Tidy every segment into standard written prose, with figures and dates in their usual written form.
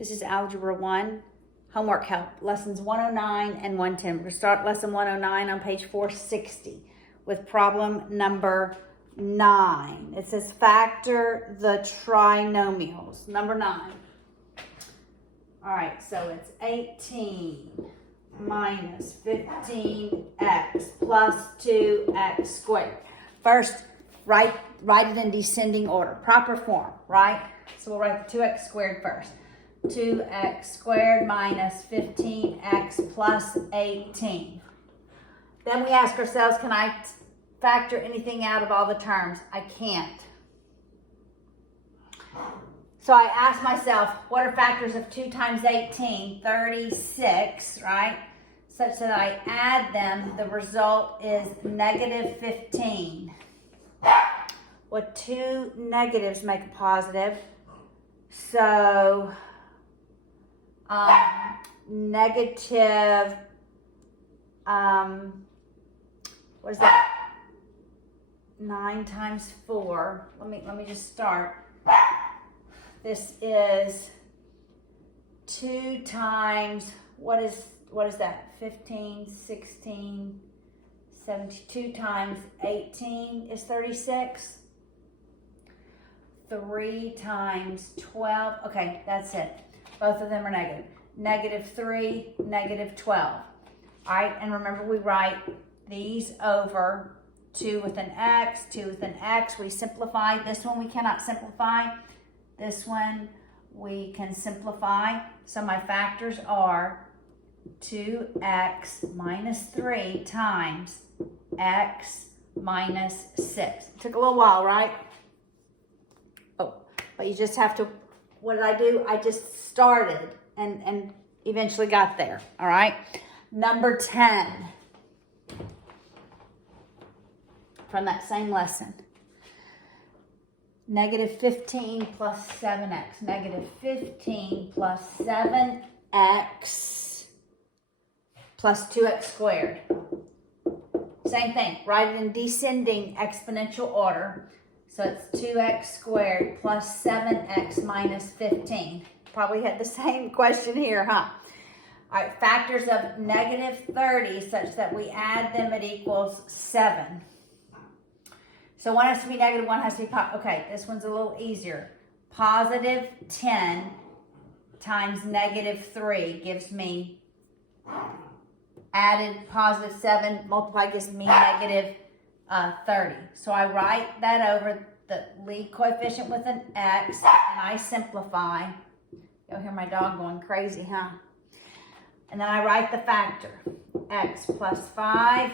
This is Algebra 1, homework help, lessons 109 and 110. We're going to start lesson 109 on page 460 with problem number 9. It says factor the trinomials, number 9. All right, so it's 18 minus 15x plus 2x squared. First, write it in descending order, proper form, right? So we'll write the 2x squared first. 2x squared minus 15x plus 18. Then we ask ourselves, can I factor anything out of all the terms? I can't. So I ask myself, what are factors of 2 times 18? 36, right? Such that I add them, the result is negative 15. Well, 2 negatives make a positive. So, negative, what is that? 9 times 4. Let me just start. This is 2 times, what is that? 15, 16, 72 times 18 is 36. 3 times 12, okay, that's it. Both of them are negative. Negative 3, negative 12. All right, and remember we write these over 2 with an x, 2 with an x. We simplify. This one we cannot simplify. This one we can simplify. So my factors are 2x minus 3 times x minus 6. It took a little while, right? Oh, but you just have to, what did I do? I just started and eventually got there, all right? Number 10 from that same lesson. Negative 15 plus 7x. Negative 15 plus 7x plus 2x squared. Same thing. Write it in descending exponential order. So it's 2x squared plus 7x minus 15. Probably had the same question here, huh? All right, factors of negative 30 such that we add them, it equals 7. So one has to be negative, one has to be positive. Okay, this one's a little easier. Positive 10 times negative 3 gives me added positive 7, multiply gives me negative 30. So I write that over the lead coefficient with an x, and I simplify. You'll hear my dog going crazy, huh? And then I write the factor. X plus 5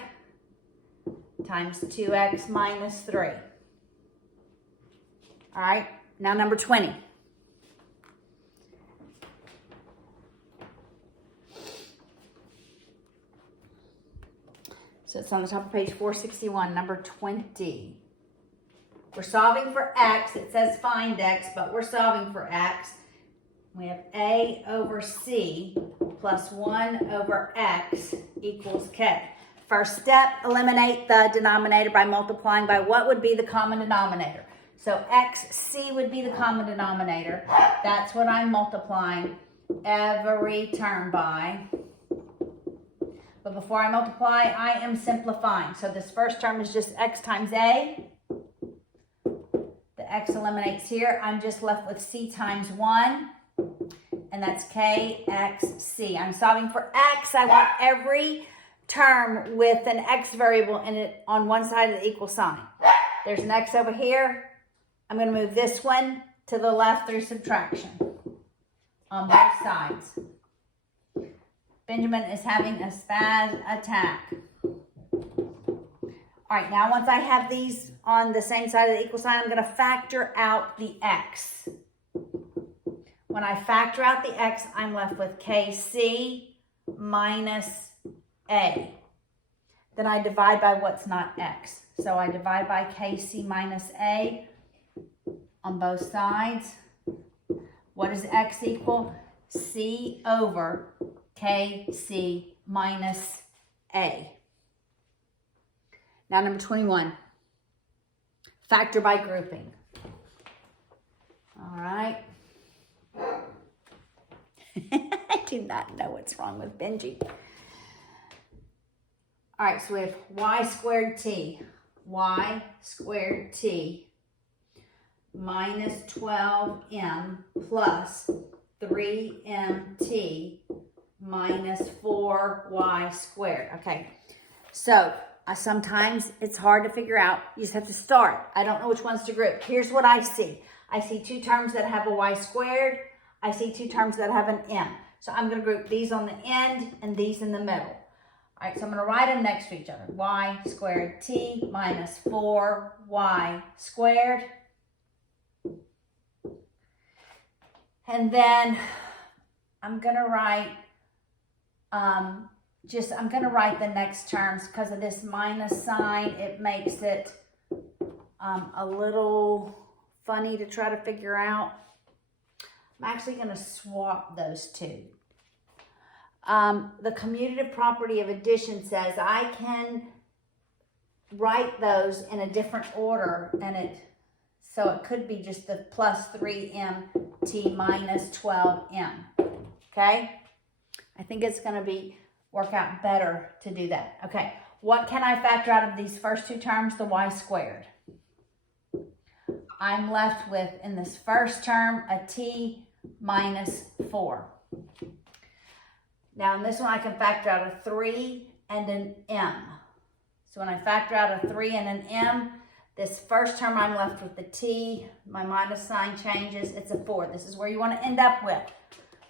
times 2x minus 3. All right, now number 20. So it's on the top of page 461, number 20. We're solving for x. It says find x, but we're solving for x. We have a over c plus 1 over x equals k. First step, eliminate the denominator by multiplying by what would be the common denominator. So xc would be the common denominator. That's what I'm multiplying every term by. But before I multiply, I am simplifying. So this first term is just x times a. The x eliminates here. I'm just left with c times 1. And that's kxc. I'm solving for x. I want every term with an x variable in it on one side of the equal sign. There's an x over here. I'm going to move this one to the left through subtraction on both sides. Benjamin is having a spaz attack. All right, now once I have these on the same side of the equal sign, I'm going to factor out the x. When I factor out the x, I'm left with kc minus a. Then I divide by what's not x. So I divide by kc minus a on both sides. What does x equal? C over kc minus a. Now number 21. Factor by grouping. All right. I do not know what's wrong with Benji. All right, so we have y squared t minus 12m plus 3mt minus 4y squared. Okay, so sometimes it's hard to figure out. You just have to start. I don't know which ones to group. Here's what I see. I see two terms that have a y squared. I see two terms that have an m. So I'm going to group these on the end and these in the middle. All right, so I'm going to write them next to each other. Y squared t minus 4y squared. And then I'm going to write, I'm going to write the next terms because of this minus sign. It makes it a little funny to try to figure out. I'm actually going to swap those two. The commutative property of addition says I can write those in a different order, and so it could be just the plus 3mt minus 12m. Okay? I think it's going to work out better to do that. Okay, what can I factor out of these first two terms? The y squared. I'm left with, in this first term, a t minus 4. Now in this one, I can factor out a 3 and an m. So when I factor out a 3 and an m, this first term I'm left with the t, my minus sign changes, it's a 4. This is where you want to end up with,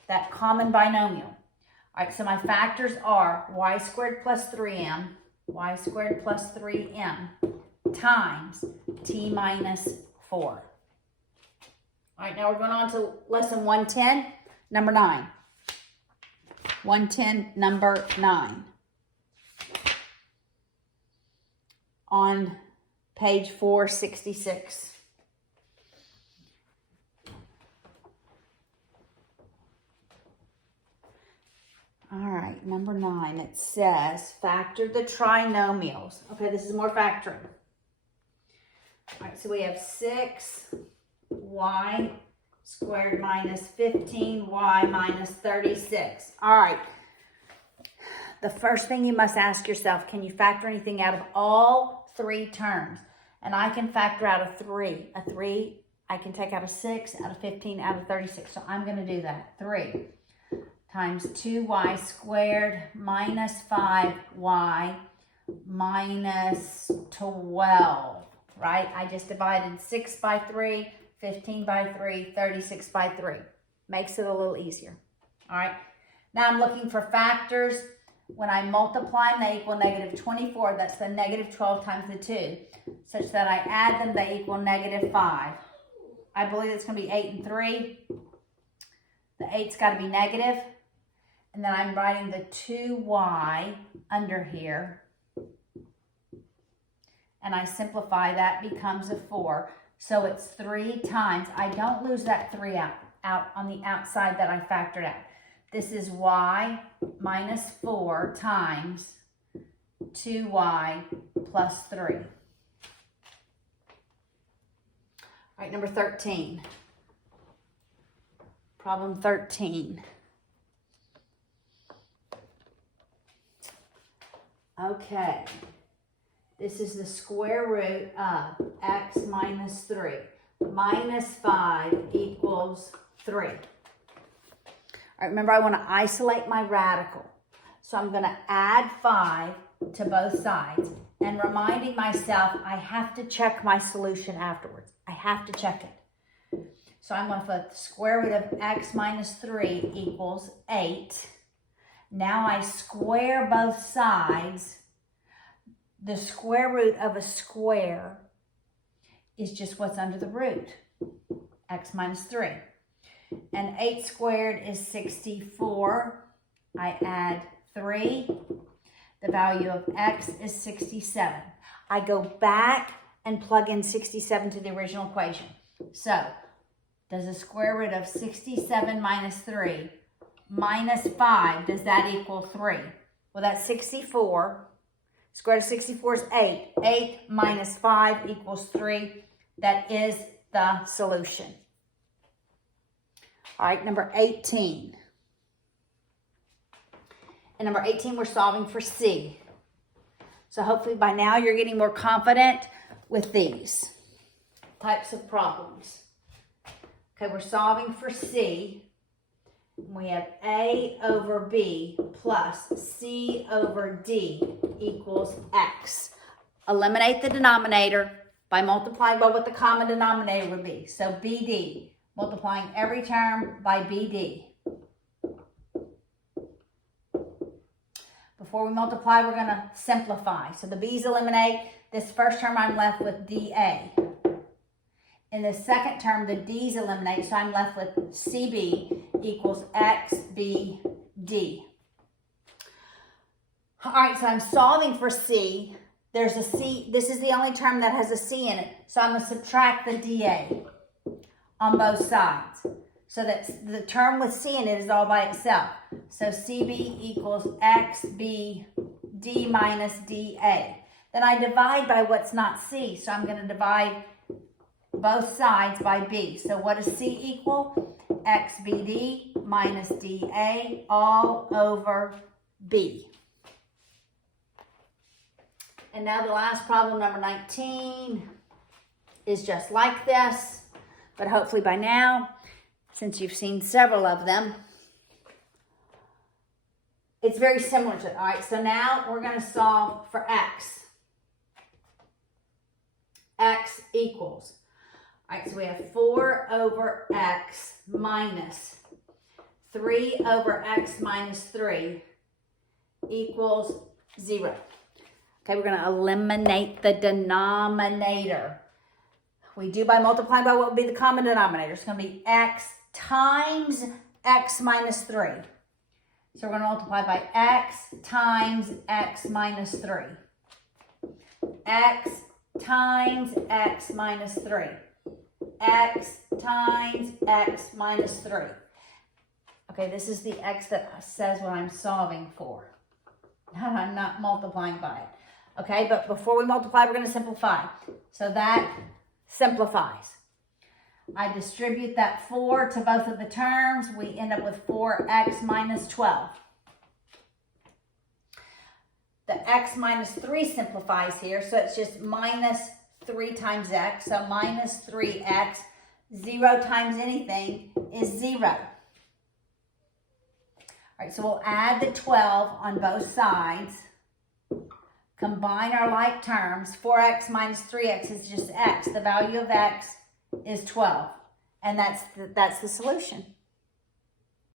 that common binomial. All right, so my factors are y squared plus 3m, times t minus 4. All right, now we're going on to lesson 110, number 9. 110, number 9. On page 466. All right, number 9, it says factor the trinomials. Okay, this is more factoring. All right, so we have 6y squared minus 15y minus 36. All right. The first thing you must ask yourself, can you factor anything out of all three terms? And I can factor out a 3. A 3, I can take out a 6, out of 15, out of 36. So I'm going to do that. 3 times 2y squared minus 5y minus 12, right? I just divided 6 by 3. 15 by 3, 36 by 3. Makes it a little easier. All right. Now I'm looking for factors. When I multiply them, they equal negative 24. That's the negative 12 times the 2. Such that I add them, they equal negative 5. I believe it's going to be 8 and 3. The 8's got to be negative. And then I'm writing the 2y under here. And I simplify, that becomes a 4. So it's 3 times, I don't lose that 3 out on the outside that I factored out. This is y minus 4 times 2y plus 3. All right, number 13. Problem 13. Okay. This is the square root of x minus 3. Minus 5 equals 3. All right, remember I want to isolate my radical. So I'm going to add 5 to both sides. And reminding myself, I have to check my solution afterwards. I have to check it. So I'm going to put the square root of x minus 3 equals 8. Now I square both sides. The square root of a square is just what's under the root, x minus 3. And 8 squared is 64. I add 3. The value of x is 67. I go back and plug in 67 to the original equation. So, does the square root of 67 minus 3 minus 5, does that equal 3? Well, that's 64. Square root of 64 is 8. 8 minus 5 equals 3. That is the solution. All right, number 18. And number 18, we're solving for C. So hopefully by now you're getting more confident with these types of problems. Okay, we're solving for C. We have A over B plus C over D equals X. Eliminate the denominator by multiplying by what the common denominator would be. So BD, multiplying every term by BD. Before we multiply, we're going to simplify. So the B's eliminate. This first term, I'm left with DA. In the second term, the D's eliminate, so I'm left with CB equals XBD. All right, so I'm solving for C. There's a C. This is the only term that has a C in it. So I'm going to subtract the DA on both sides. So that the term with C in it is all by itself. So CB equals XBD minus DA. Then I divide by what's not C. So I'm going to divide both sides by B. So what does C equal? XBD minus DA all over B. And now the last problem, number 19, is just like this. But hopefully by now, since you've seen several of them, it's very similar to it. All right, so now we're going to solve for X. X equals. All right, so we have 4 over X minus 3 over X minus 3 equals 0. Okay, we're going to eliminate the denominator. We do by multiplying by what would be the common denominator. It's going to be X times X minus 3. So we're going to multiply by X times X minus 3. X times X minus 3. X times X minus 3. Okay, this is the X that says what I'm solving for. I'm not multiplying by it. Okay, but before we multiply, we're going to simplify. So that simplifies. I distribute that 4 to both of the terms. We end up with 4x minus 12. The x minus 3 simplifies here, so it's just minus 3 times x. So minus 3x, 0 times anything is 0. All right, so we'll add the 12 on both sides. Combine our like terms. 4x minus 3x is just x. The value of x is 12. And that's the solution.